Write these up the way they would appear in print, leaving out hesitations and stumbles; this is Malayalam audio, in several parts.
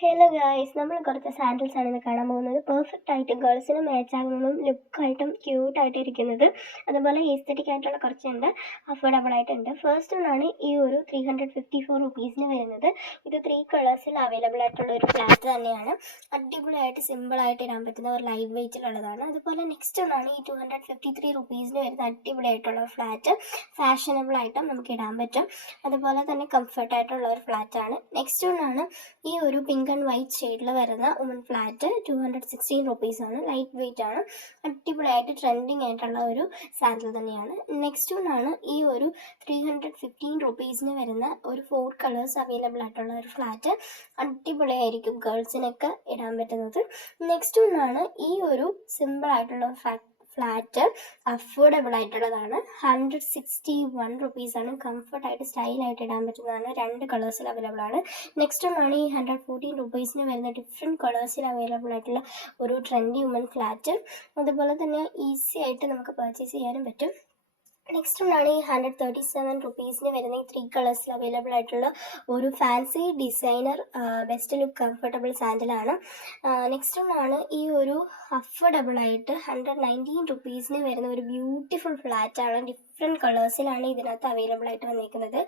ഹലോ ഗായ്സ്, നമ്മൾ കുറച്ച് സാൻഡൽസ് ആണ് ഇന്ന് കാണാൻ പോകുന്നത്. പെർഫെക്റ്റ് ആയിട്ട് ഗേൾസിന് മാച്ച് ആകുന്നതും ലുക്കായിട്ടും ക്യൂട്ടായിട്ട് ഇരിക്കുന്നത്, അതുപോലെ ഈസ്തറ്റിക് ആയിട്ടുള്ള കുറച്ചുണ്ട്, അഫോർഡബിൾ ആയിട്ടുണ്ട്. ഫസ്റ്റ് ഒന്നാണ് ഈ ഒരു 354 റുപ്പീസിന് വരുന്നത്. ഇത് 3 കളേഴ്സിൽ അവൈലബിൾ ആയിട്ടുള്ള ഒരു ഫ്ലാറ്റ് തന്നെയാണ്. അടിപൊളിയായിട്ട് സിമ്പിളായിട്ട് ഇടാൻ പറ്റുന്ന ഒരു ലൈറ്റ് വെയിറ്റിലുള്ളതാണ്. അതുപോലെ നെക്സ്റ്റ് ഒന്നാണ് ഈ 253 റുപ്പീസിന് വരുന്ന അടിപൊളിയായിട്ടുള്ള ഫ്ലാറ്റ്. ഫാഷനബിൾ ആയിട്ടും നമുക്ക് ഇടാൻ പറ്റും, അതുപോലെ തന്നെ കംഫർട്ടായിട്ടുള്ള ഒരു ഫ്ലാറ്റാണ്. നെക്സ്റ്റ് ഒന്നാണ് ഈ ഒരു പിങ്ക് ആൻഡ് വൈറ്റ് ഷെയ്ഡിൽ വരുന്ന വുമൺ ഫ്ലാറ്റ്. 216 റുപ്പീസാണ്. ലൈറ്റ് വെയിറ്റ് ആണ്, അടിപൊളിയായിട്ട് ട്രെൻഡിങ് ആയിട്ടുള്ള ഒരു സാൻഡൽ തന്നെയാണ്. നെക്സ്റ്റ് ഒന്നാണ് ഈ ഒരു 315 റുപ്പീസിന് വരുന്ന ഒരു 4 കളേഴ്സ് അവൈലബിൾ ആയിട്ടുള്ള ഒരു ഫ്ലാറ്റ്. അടിപൊളിയായിരിക്കും ഗേൾസിനൊക്കെ ഇടാൻ പറ്റുന്നത്. നെക്സ്റ്റ് ഒന്നാണ് ഈ ഒരു സിമ്പിൾ ആയിട്ടുള്ള ഫ്ലാറ്റ്, അഫോർഡബിൾ ആയിട്ടുള്ളതാണ്. 161 റുപ്പീസാണ്. കംഫർട്ടായിട്ട് സ്റ്റൈലായിട്ട് ഇടാൻ പറ്റുന്നതാണ്. 2 കളേഴ്സിൽ അവൈലബിൾ ആണ്. നെക്സ്റ്റ് ഒന്നാണ് ഈ 114 റുപ്പീസിന് വരുന്ന ഡിഫറെൻറ്റ് കളേഴ്സിൽ അവൈലബിൾ ആയിട്ടുള്ള ഒരു ട്രെൻഡി വുമൺ ഫ്ലാറ്റ്. അതുപോലെ തന്നെ ഈസി ആയിട്ട് നമുക്ക് പർച്ചേസ് ചെയ്യാനും പറ്റും. നെക്സ്റ്റ് ഒന്നാണ് ഈ 137 റുപ്പീസിന് വരുന്ന ഈ 3 കളേഴ്സിൽ അവൈലബിൾ ആയിട്ടുള്ള ഒരു fancy designer best look comfortable സാൻഡലാണ്. നെക്സ്റ്റ് ഒന്നാണ് ഈ ഒരു അഫോർഡബിൾ ആയിട്ട് 119 റുപ്പീസിന് വരുന്ന ഒരു ബ്യൂട്ടിഫുൾ ഫ്ലാറ്റാണ്. ഡിഫറെൻറ്റ് കളേഴ്സിലാണ് ഇതിനകത്ത് അവൈലബിൾ ആയിട്ട് വന്നിരിക്കുന്നത്.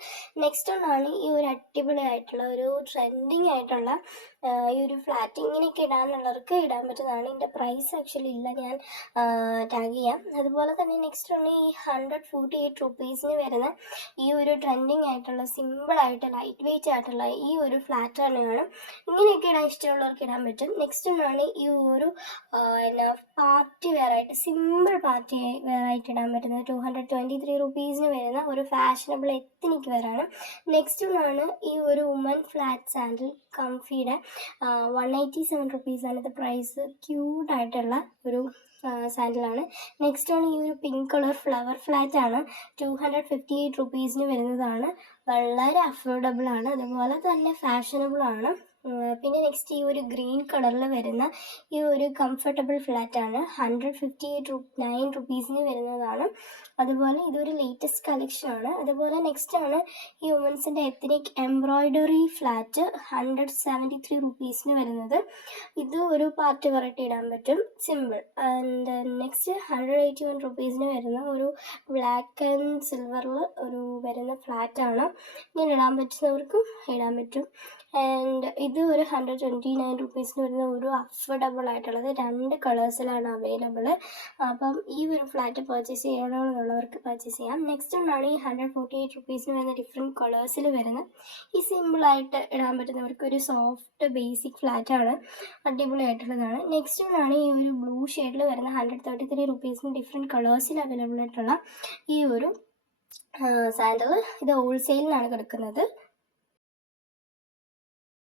നെക്സ്റ്റ് ഒന്നാണ് ഈ ഒരു അടിപൊളി ആയിട്ടുള്ള ഒരു ട്രെൻഡിങ് ആയിട്ടുള്ള ഈ ഒരു ഫ്ലാറ്റ്. ഇങ്ങനെയൊക്കെ ഇടാനുള്ളവർക്ക് ഇടാൻ പറ്റുന്നതാണ്. ഇതിൻ്റെ പ്രൈസ് ആക്ച്വലി ഇല്ല, ഞാൻ ടാഗ് ചെയ്യാം. അതുപോലെ തന്നെ നെക്സ്റ്റ് ആണ് ഈ 148 റുപ്പീസിന് വരുന്ന ഈ ഒരു ട്രെൻഡിങ് ആയിട്ടുള്ള സിമ്പിളായിട്ട് ലൈറ്റ് വെയിറ്റ് ആയിട്ടുള്ള ഈ ഒരു ഫ്ലാറ്റ് തന്നെയാണ്. ഇങ്ങനെയൊക്കെ ഇടാൻ ഇഷ്ടമുള്ളവർക്ക് ഇടാൻ പറ്റും. നെക്സ്റ്റ് ഒന്നാണ് ഈ ഒരു പാർട്ടി വെയർ ആയിട്ട്, സിമ്പിൾ പാർട്ടി വെയർ ആയിട്ട് ഇടാൻ പറ്റുന്നത്. 223 റുപ്പീസിന് വരുന്ന ഒരു ഫാഷനബിൾ എത്നിക് വെയറാണ്. നെക്സ്റ്റ് ഒന്നാണ് ഈ ഒരു വുമൻ ഫ്ലാറ്റ് സാൻഡിൽ കംഫിയുടെ 187 റുപ്പീസാണ് ഇത് പ്രൈസ്. ക്യൂട്ടായിട്ടുള്ള ഒരു സാൻഡലാണ്. നെക്സ്റ്റ് ആണ് ഈ ഒരു പിങ്ക് കളർ ഫ്ലവർ ഫ്ലാറ്റ് ആണ്. 258 റുപ്പീസിന് വരുന്നതാണ്. വളരെ അഫോർഡബിൾ ആണ്, അതുപോലെ തന്നെ ഫാഷനബിൾ ആണ്. പിന്നെ നെക്സ്റ്റ് ഈ ഒരു ഗ്രീൻ കളറിൽ വരുന്ന ഈ ഒരു കംഫർട്ടബിൾ ഫ്ലാറ്റാണ്. 159 റുപ്പീസിന് വരുന്നതാണ്. അതുപോലെ ഇതൊരു ലേറ്റസ്റ്റ് കളക്ഷനാണ്. അതുപോലെ നെക്സ്റ്റ് ആണ് ഈ വുമൻസിൻ്റെ എത്നിക് എംബ്രോയ്ഡറി ഫ്ലാറ്റ്. 173 റുപ്പീസിന് വരുന്നത്. ഇത് ഒരു പാർട്ടി വെറൈറ്റി ഇടാൻ പറ്റും, സിമ്പിൾ. ആൻഡ് നെക്സ്റ്റ് 181 റുപ്പീസിന് വരുന്ന ഒരു ബ്ലാക്ക് ആൻഡ് സിൽവറിൽ ഒരു വരുന്ന ഫ്ലാറ്റാണ്. ഇങ്ങനെ ഇടാൻ പറ്റുന്നവർക്കും ഇടാൻ പറ്റും. ആൻഡ് ഇത് ഒരു 129 റുപ്പീസിന് വരുന്ന ഒരു അഫോർഡബിൾ ആയിട്ടുള്ളത്. 2 കളേഴ്സിലാണ് അവൈലബിൾ. അപ്പം ഈ ഒരു ഫ്ലാറ്റ് പർച്ചേസ് ചെയ്യണമെന്നുള്ളവർക്ക് പർച്ചേസ് ചെയ്യാം. നെക്സ്റ്റ് ഒന്നാണ് ഈ 148 റുപ്പീസിന് വരുന്ന ഡിഫറെൻറ്റ് കളേഴ്സിൽ വരുന്ന ഈ സിമ്പിളായിട്ട് ഇടാൻ പറ്റുന്നവർക്ക് ഒരു സോഫ്റ്റ് ബേസിക് ഫ്ലാറ്റാണ്, അടിപൊളിയായിട്ടുള്ളതാണ്. നെക്സ്റ്റ് ഒന്നാണ് ഈ ഒരു ബ്ലൂ ഷെയ്ഡിൽ വരുന്ന 133 റുപ്പീസിന് ഡിഫറെൻറ്റ് കളേഴ്സിൽ അവൈലബിൾ ആയിട്ടുള്ള ഈ ഒരു സാൻഡൽ. ഇത് ഹോൾസെയിലിനാണ് കിടക്കുന്നത്.